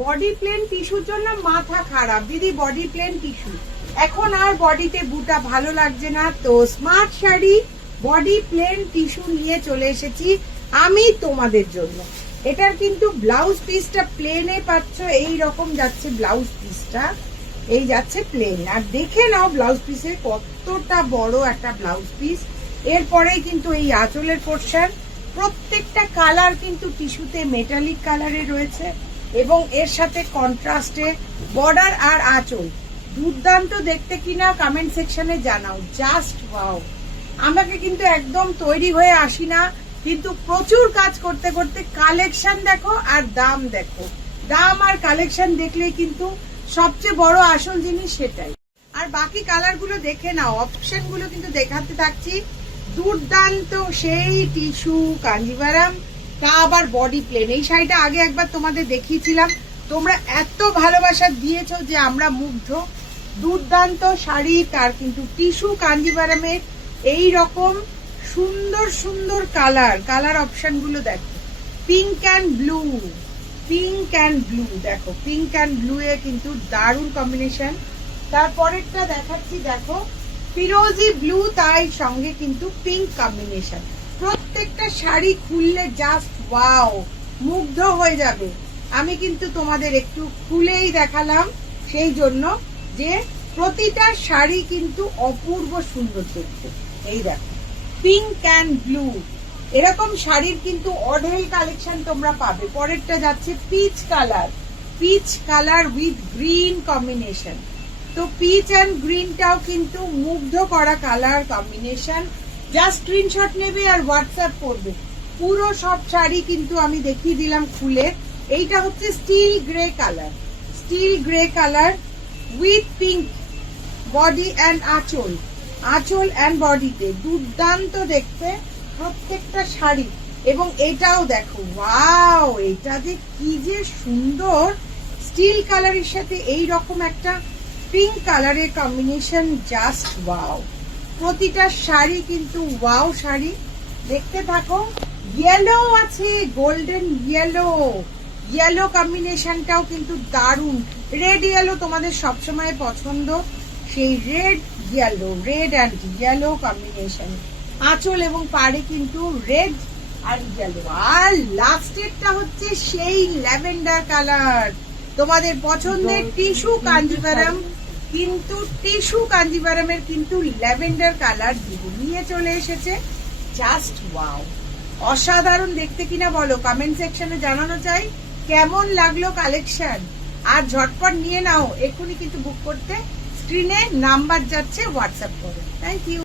Body plain টিস্যুর জন্য মাথা খারাপ দিদি, বডি প্লেন টিস্যু এখন আর বডিতে বুটা ভালো লাগছে না, তো smart sari body plain tissue নিয়ে চলে এসেছি আমি তোমাদের জন্য। এটার কিন্তু ব্লাউজ পিসটা প্লেনে পাচ্ছ, এই রকম যাচ্ছে ব্লাউজ পিসটা, এই যাচ্ছে প্লেন। আর দেখে নাও ব্লাউজ পিসে কতটা বড় একটা ব্লাউজ পিস। এরপরেই কিন্তু এই আঁচলের পোর্শন, প্রত্যেকটা কালার কিন্তু টিস্যুতে মেটালিক কালারে রয়েছে এবং এর সাথে কন্ট্রাস্টে বর্ডার আর আঁচল। দুর্দান্ত দেখতে কিনা কমেন্ট সেকশনে জানাও, জাস্ট ওয়াও। আমাকে কিন্তু একদম তৈরি হয়ে আসি না, কিন্তু প্রচুর কাজ করতে করতে কালেকশন দেখো আর দাম দেখো। দাম আর কালেকশন দেখলেই কিন্তু সবচেয়ে বড় আসল জিনিস সেটাই। আর বাকি কালার গুলো দেখে নাও, অপশন গুলো কিন্তু দেখাতে থাকছি। দুর্দান্ত সেই টিস্যু কাঞ্জিভারাম, তা আবার বডি প্লেন। এই শাড়িটা আগে একবার তোমাদের দেখিয়েছিলাম, তোমরা এত ভালোবাসা দিয়েছো যে আমরা মুগ্ধ। দুর্দান্ত শাড়ি, তার কিন্তু টিস্যু কাঞ্জিভারামের এই রকম সুন্দর সুন্দর কালার অপশন গুলো দেখো। Pink and blue, pink and blue দেখো, পিঙ্ক অ্যান্ড ব্লু এ কিন্তু দারুণ কম্বিনেশন। তারপরেরটা দেখাচ্ছি দেখো, ফিরোজি ব্লু, তাই সঙ্গে কিন্তু পিঙ্ক কম্বিনেশন। প্রত্যেকটা শাড়ি খুললে জাস্ট ওয়াও, মুগ্ধ হয়ে যাবে। আমি কিন্তু তোমাদের একটু খুলেই দেখালাম সেই জন্য যে প্রতিটা শাড়ি কিন্তু অপূর্ব সুন্দর দেখতে। এই দেখো পিঙ্ক অ্যান্ড ব্লু, এরকম শাড়ির কিন্তু অঢেল কালেকশন তোমরা পাবে। পরেরটা যাচ্ছে peach colour, peach colour with green combination. তো পিচ অ্যান্ড গ্রিনটাও কিন্তু মুগ্ধ করা কালার কম্বিনেশন। জাস্ট স্ক্রিনশট নেবে আর হোয়াটসঅ্যাপ করবে। পুরো সব শাড়ি কিন্তু আমি দেখিয়ে দিলাম খুলে। এইটা হচ্ছে still grey colour, still grey colour with pink body and আঁচল, আঁচল অ্যান্ড বডিতে দুর্দান্ত দেখতে প্রত্যেকটা শাড়ি। এবং এটাও দেখো ওয়াও, এটা যে কি যে সুন্দর, স্টিল কালারের সাথে এই রকম একটা পিঙ্ক কালারের কম্বিনেশন, জাস্ট ওয়াও। প্রতিটা শাড়ি কিন্তু ওয়াও শাড়ি, দেখতে থাকো। ইয়েলো আছে, গোল্ডেন ইয়েলো, ইয়েলো কম্বিনেশনটাও কিন্তু দারুণ। রেড ইয়েলো তোমাদের সবসময় পছন্দ, সেই red yellow, red and yellow combination. আঁচল এবং পাড়ে কিন্তু রেড আর ইয়েলো। আর লাস্টেরটা হচ্ছে সেই ল্যাভেন্ডার কালার, তোমাদের পছন্দের টিস্যু কাঞ্জিভারাম। কিন্তু টিস্যু কাঞ্জিভারামের কিন্তু ল্যাভেন্ডার কালার নিয়ে চলে এসেছে, জাস্ট ওয়াও। অসাধারণ দেখতে কিনা বলো, কমেন্ট সেকশনে জানানো চাই কেমন লাগলো কালেকশন। আর ঝটপট নিয়ে নাও, এক্ষুনি কিন্তু বুক করতে স্ক্রিনে নাম্বার যাচ্ছে, হোয়াটসঅ্যাপ করে। Thank you.